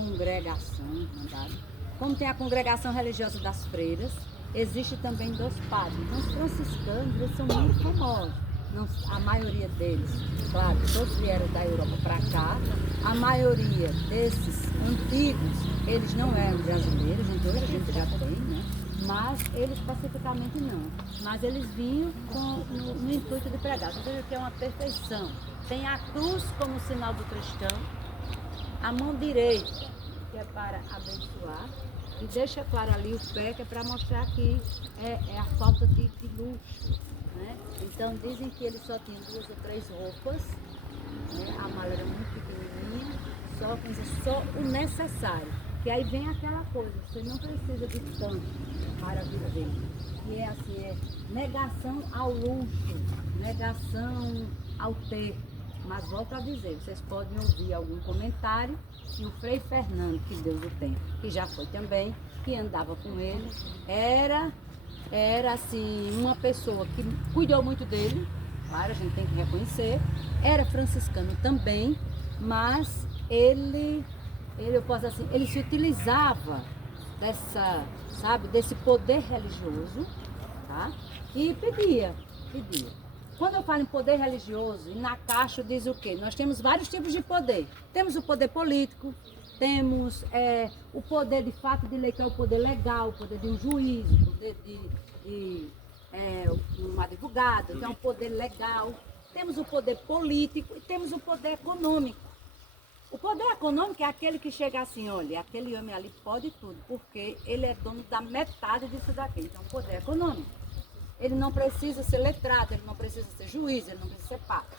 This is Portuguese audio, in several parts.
congregação, mandado, como tem a congregação religiosa das freiras, existe também dos padres. Então, os franciscanos, eles são muito famosos. Não, a maioria deles, claro, todos vieram da Europa para cá, a maioria desses antigos, eles não eram brasileiros, então hoje a gente já tem, né? Mas eles pacificamente não. Mas eles vinham no intuito de pregar. Você veja que é uma perfeição. Tem a cruz como sinal do cristão, a mão direita, que é para abençoar, e deixa claro ali o pé, que é para mostrar que é a falta de luxo. Né? Então dizem que ele só tinha 2 ou 3 roupas, né? A mala era muito pequenininha, só o necessário. Que aí vem aquela coisa, você não precisa de tanto para viver. E é assim, é negação ao luxo, negação ao ter. Mas volto a dizer, vocês podem ouvir algum comentário que o Frei Fernando, que Deus o tem, que já foi também, que andava com ele, era assim, uma pessoa que cuidou muito dele, claro, a gente tem que reconhecer, era franciscano também, mas eu posso assim, ele se utilizava desse poder religioso, tá? E pedia. Quando eu falo em poder religioso, na caixa diz o quê? Nós temos vários tipos de poder. Temos o poder político, temos o poder de fato de lei, que é o poder legal, o poder de um juiz, o poder de um advogado, que é um poder legal. Temos o poder político e temos o poder econômico. O poder econômico é aquele que chega assim, olha, aquele homem ali pode tudo, porque ele é dono da metade disso daqui. Então, poder econômico. Ele não precisa ser letrado, ele não precisa ser juiz, ele não precisa ser papa.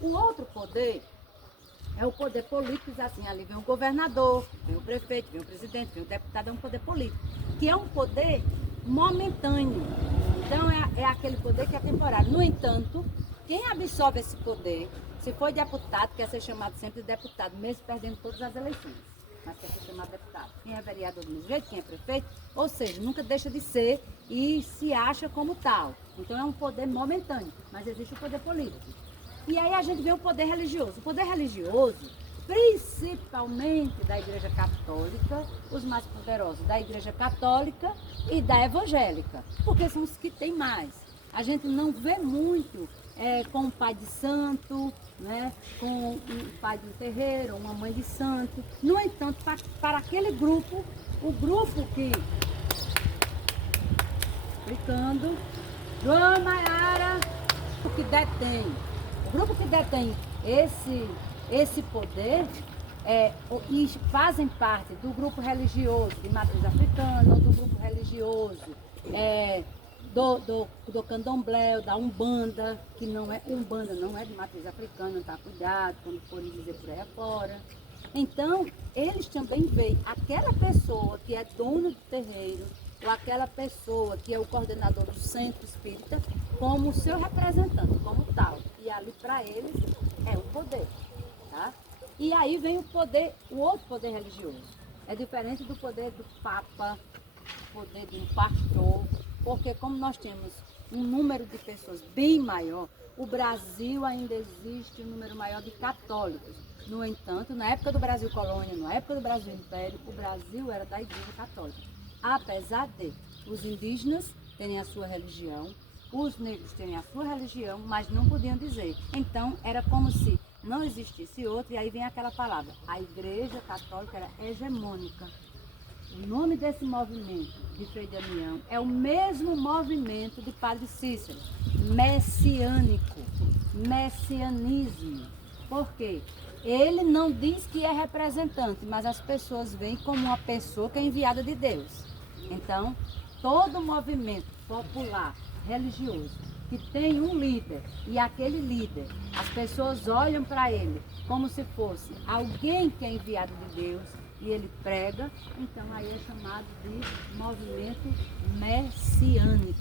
O outro poder é o poder político, diz assim, ali vem o governador, vem o prefeito, vem o presidente, vem o deputado, é um poder político, que é um poder momentâneo. Então, é aquele poder que é temporário. No entanto, quem absorve esse poder, se for deputado, quer ser chamado sempre de deputado, mesmo perdendo todas as eleições, mas quer ser chamado deputado. Quem é vereador do mesmo jeito, quem é prefeito, ou seja, nunca deixa de ser e se acha como tal. Então é um poder momentâneo, mas existe o poder político. E aí a gente vê o poder religioso. O poder religioso, principalmente da Igreja Católica, os mais poderosos da Igreja Católica e da Evangélica, porque são os que têm mais. A gente não vê muito com o pai de santo, né, com um pai de um terreiro, uma mãe de santo. No entanto, para aquele grupo, o grupo que... Explicando. João Maiara, o grupo que detém esse poder e fazem parte do grupo religioso de matriz africana, ou do grupo religioso do candomblé, da umbanda, que não é umbanda, não é de matriz africana, tá? Cuidado quando forem dizer por aí afora. Então, eles também veem aquela pessoa que é dona do terreiro, ou aquela pessoa que é o coordenador do centro espírita, como seu representante, como tal. E ali para eles é o poder, tá? E aí vem o outro poder religioso. É diferente do poder do Papa, do poder de um pastor, porque como nós temos um número de pessoas bem maior, o Brasil ainda existe um número maior de católicos. No entanto, na época do Brasil Colônia, na época do Brasil Império, o Brasil era da Igreja Católica. Apesar de os indígenas terem a sua religião, os negros terem a sua religião, mas não podiam dizer. Então, era como se não existisse outro, e aí vem aquela palavra. A Igreja Católica era hegemônica. O nome desse movimento de Frei Damião é o mesmo movimento de Padre Cícero, messiânico, messianismo. Por quê? Ele não diz que é representante, mas as pessoas veem como uma pessoa que é enviada de Deus. Então, todo movimento popular, religioso, que tem um líder, e aquele líder, as pessoas olham para ele como se fosse alguém que é enviado de Deus, e ele prega, então aí é chamado de movimento messiânico.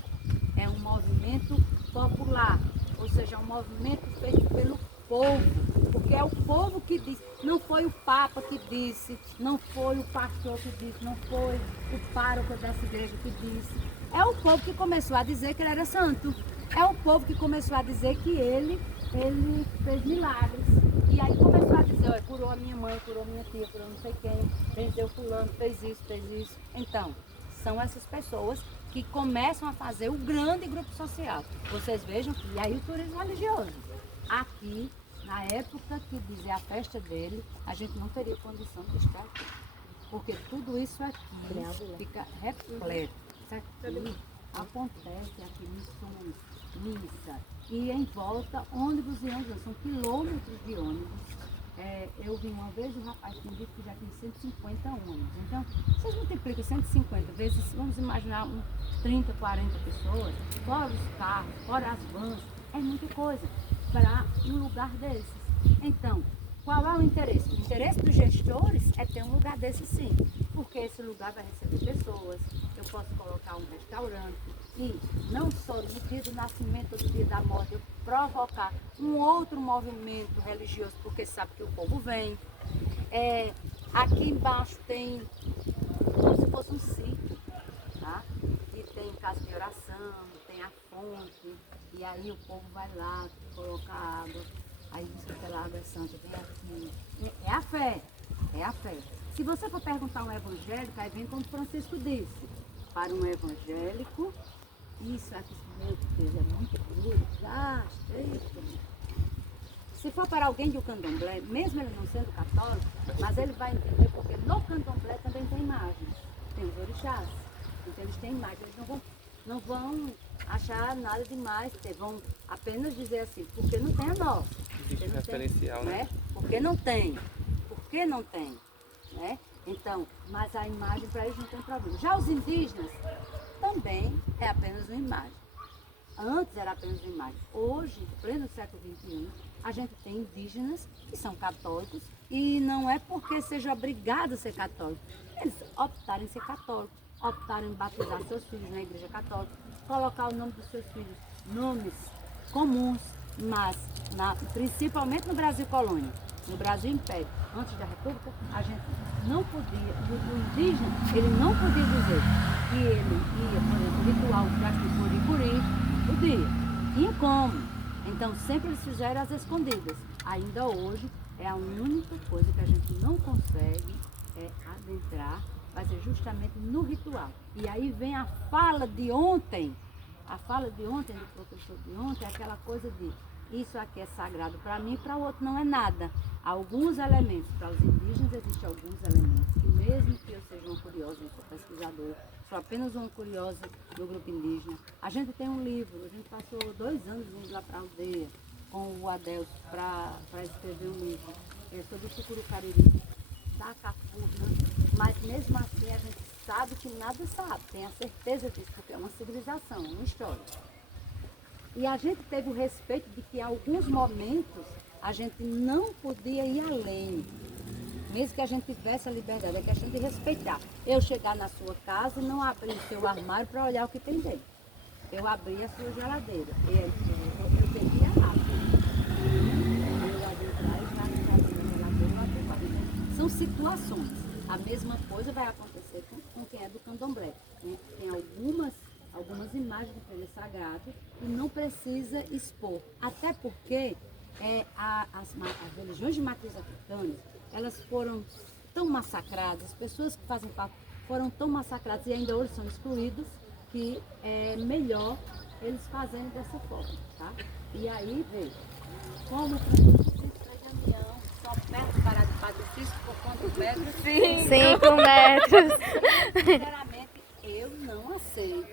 É um movimento popular, ou seja, é um movimento feito pelo povo, porque é o povo que diz, não foi o Papa que disse, não foi o pastor que disse, não foi o pároco dessa igreja que disse. É o povo que começou a dizer que ele era santo. É o povo que começou a dizer que ele fez milagres. E aí começou a dizer, olha, curou a minha mãe, curou minha tia, curou não sei quem, benzeu fulano, fez isso, fez isso. Então, são essas pessoas que começam a fazer o grande grupo social. Vocês vejam que, e aí o turismo religioso. Aqui, na época que dizer a festa dele, a gente não teria condição de estar aqui. Porque tudo isso aqui fica repleto. Isso aqui acontece aqui missa. E em volta, ônibus e ônibus, são quilômetros de ônibus. Eu vi uma vez um rapaz que me disse que já tem 150 ônibus. Então, vocês multiplicam 150 vezes, vamos imaginar 30, 40 pessoas, fora os carros, fora as vans, é muita coisa para um lugar desses. Então, qual é o interesse? O interesse dos gestores é ter um lugar desse sim, porque esse lugar vai receber pessoas, eu posso colocar um restaurante e não só no dia do nascimento ou no dia da morte, eu provocar um outro movimento religioso, porque sabe que o povo vem. Aqui embaixo tem como se fosse um sítio, tá? E tem casa de oração, tem a fonte, e aí o povo vai lá, coloca água. Aí diz que aquela água é santa, vem aqui. É a fé, é a fé. Se você for perguntar a um evangélico, aí vem como Francisco disse. Para um evangélico, isso aqui, meu Deus, é muito duro, gasta, isso. Se for para alguém do candomblé, mesmo ele não sendo católico, mas ele vai entender porque no candomblé também tem imagens. Tem os orixás, então eles têm imagens, eles não vão achar nada demais, vão apenas dizer assim, porque não tem a nossa. Existe referencial, né? Porque não tem. Porque não tem. Né? Então, mas a imagem para eles não tem problema. Já os indígenas também é apenas uma imagem. Antes era apenas uma imagem. Hoje, em pleno século XXI, a gente tem indígenas que são católicos e não é porque seja obrigado a ser católico. Eles optaram em ser católicos, optaram em batizar seus filhos na igreja católica, colocar o nome dos seus filhos, nomes comuns, mas principalmente no Brasil colônia, no Brasil império, antes da República, a gente não podia, o indígena, ele não podia dizer que ele ia, por exemplo, o ritual de Curicuri, podia, tinha como. Então sempre eles fizeram as escondidas. Ainda hoje é a única coisa que a gente não consegue adentrar, vai ser justamente no ritual. E aí vem a fala de ontem, do professor de ontem, é aquela coisa de isso aqui é sagrado para mim, para o outro não é nada. Alguns elementos, para os indígenas existem alguns elementos, que mesmo que eu seja uma curiosa, eu sou pesquisadora, sou apenas uma curiosa do grupo indígena, a gente tem um livro, a gente passou 2 anos indo lá para a aldeia com o Adelso para escrever um livro sobre o Tucurucariri, da Cafurna, mas mesmo assim a gente sabe que nada sabe, tem a certeza disso, porque é uma civilização, uma história. E a gente teve o respeito de que em alguns momentos a gente não podia ir além, mesmo que a gente tivesse a liberdade, é questão de respeitar. Eu chegar na sua casa e não abrir o seu armário para olhar o que tem dentro. Eu abri a sua geladeira, eu bebia rápido. Eu adentrar e já geladeira. São situações. A mesma coisa vai acontecer com quem é do candomblé. Né? Tem algumas imagens de coisas sagradas e não precisa expor. Até porque as religiões de matriz africana, elas foram tão massacradas, as pessoas que fazem parte foram tão massacradas e ainda hoje são excluídas, que é melhor eles fazerem dessa forma. Tá? E aí, veja, como o Francisco Caminhão, só perto parar de Padre Francisco por quantos metros? 5 metros. Sinceramente, eu não aceito